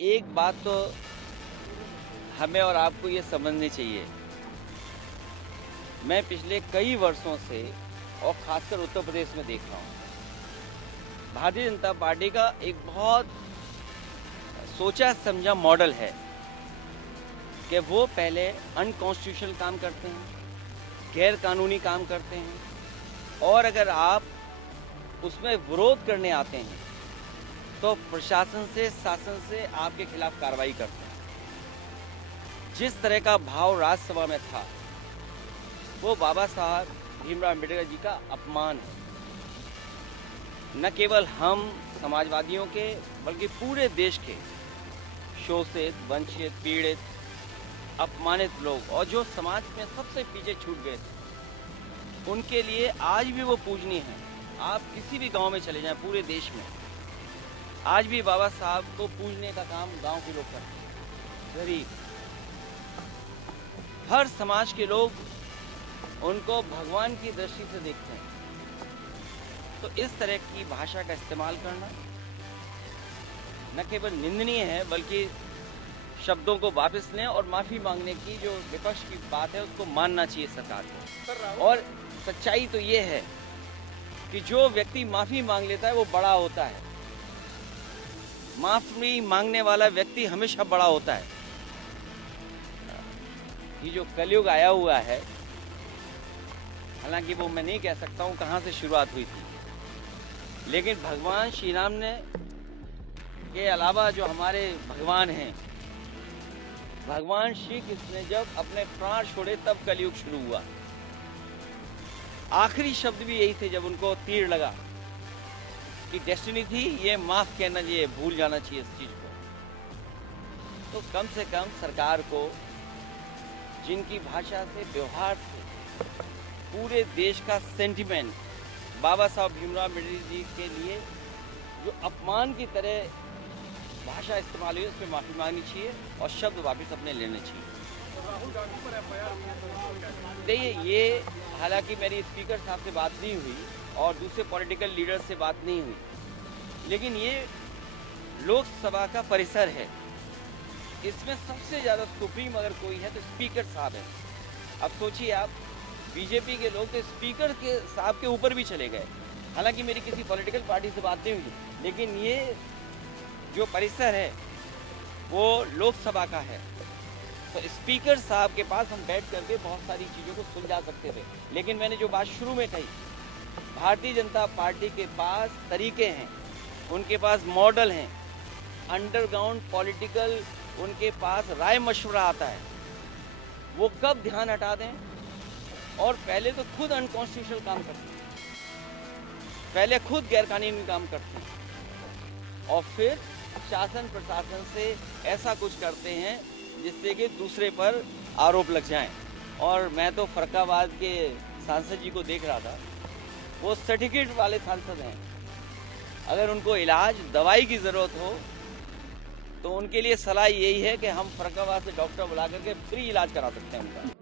एक बात तो हमें और आपको ये समझनी चाहिए। मैं पिछले कई वर्षों से और खासकर उत्तर प्रदेश में देख रहा हूँ, भारतीय जनता पार्टी का एक बहुत सोचा समझा मॉडल है कि वो पहले अनकॉन्स्टिट्यूशनल काम करते हैं, गैर कानूनी काम करते हैं, और अगर आप उसमें विरोध करने आते हैं तो प्रशासन से, शासन से आपके खिलाफ कार्रवाई करते हैं। जिस तरह का भाव राज्यसभा में था वो बाबा साहब भीमराव अम्बेडकर जी का अपमान है। न केवल हम समाजवादियों के बल्कि पूरे देश के शोषित, वंचित, पीड़ित, अपमानित लोग और जो समाज में सबसे पीछे छूट गए थे, उनके लिए आज भी वो पूजनीय है। आप किसी भी गांव में चले जाएं पूरे देश में, आज भी बाबा साहब को पूजने का काम गांव के लोग करते हैं। गरीब, हर समाज के लोग उनको भगवान की दृष्टि से देखते हैं। तो इस तरह की भाषा का इस्तेमाल करना न केवल निंदनीय है बल्कि शब्दों को वापस लें और माफी मांगने की जो विपक्ष की बात है उसको मानना चाहिए सरकार को। और सच्चाई तो ये है कि जो व्यक्ति माफी मांग लेता है वो बड़ा होता है। माफी मांगने वाला व्यक्ति हमेशा बड़ा होता है। ये जो कलयुग आया हुआ है, हालांकि वो मैं नहीं कह सकता हूँ कहाँ से शुरुआत हुई थी, लेकिन भगवान श्री राम ने के अलावा जो हमारे भगवान हैं, भगवान श्री कृष्ण ने जब अपने प्राण छोड़े तब कलयुग शुरू हुआ। आखिरी शब्द भी यही थे जब उनको तीर लगा कि डेस्टिनी थी, ये माफ कहना चाहिए, भूल जाना चाहिए इस चीज को। तो कम से कम सरकार को जिनकी भाषा से, व्यवहार से पूरे देश का सेंटिमेंट बाबा साहब भीमराव अम्बेडकर जी के लिए जो अपमान की तरह भाषा इस्तेमाल हुई, उस पर माफी मांगनी चाहिए और शब्द वापस अपने लेने चाहिए। राहुल गांधी पर एफआईआर देखिए, ये हालांकि मेरी स्पीकर साहब से बात नहीं हुई और दूसरे पॉलिटिकल लीडर से बात नहीं हुई, लेकिन ये लोकसभा का परिसर है। इसमें सबसे ज्यादा सुप्रीम अगर कोई है तो स्पीकर साहब है। अब सोचिए आप, बीजेपी के लोग तो स्पीकर के साहब के ऊपर भी चले गए। हालांकि मेरी किसी पॉलिटिकल पार्टी से बात नहीं हुई, लेकिन ये जो परिसर है वो लोकसभा का है। तो स्पीकर साहब के पास हम बैठ करके बहुत सारी चीज़ों को सुलझा सकते थे। लेकिन मैंने जो बात शुरू में कही, भारतीय जनता पार्टी के पास तरीके हैं, उनके पास मॉडल हैं, अंडरग्राउंड पॉलिटिकल उनके पास राय मशवरा आता है। वो कब ध्यान हटा दें, और पहले तो खुद अनकॉन्स्टिट्यूशनल काम करते हैं, पहले खुद गैरकानूनी काम करते हैं, और फिर शासन प्रशासन से ऐसा कुछ करते हैं जिससे कि दूसरे पर आरोप लग जाएं। और मैं तो फरक्काबाद के सांसद जी को देख रहा था, वो सर्टिफिकेट वाले सांसद हैं। अगर उनको इलाज, दवाई की ज़रूरत हो तो उनके लिए सलाह यही है कि हम फरक्काबाद से डॉक्टर बुला करके फ्री इलाज करा सकते हैं उनका।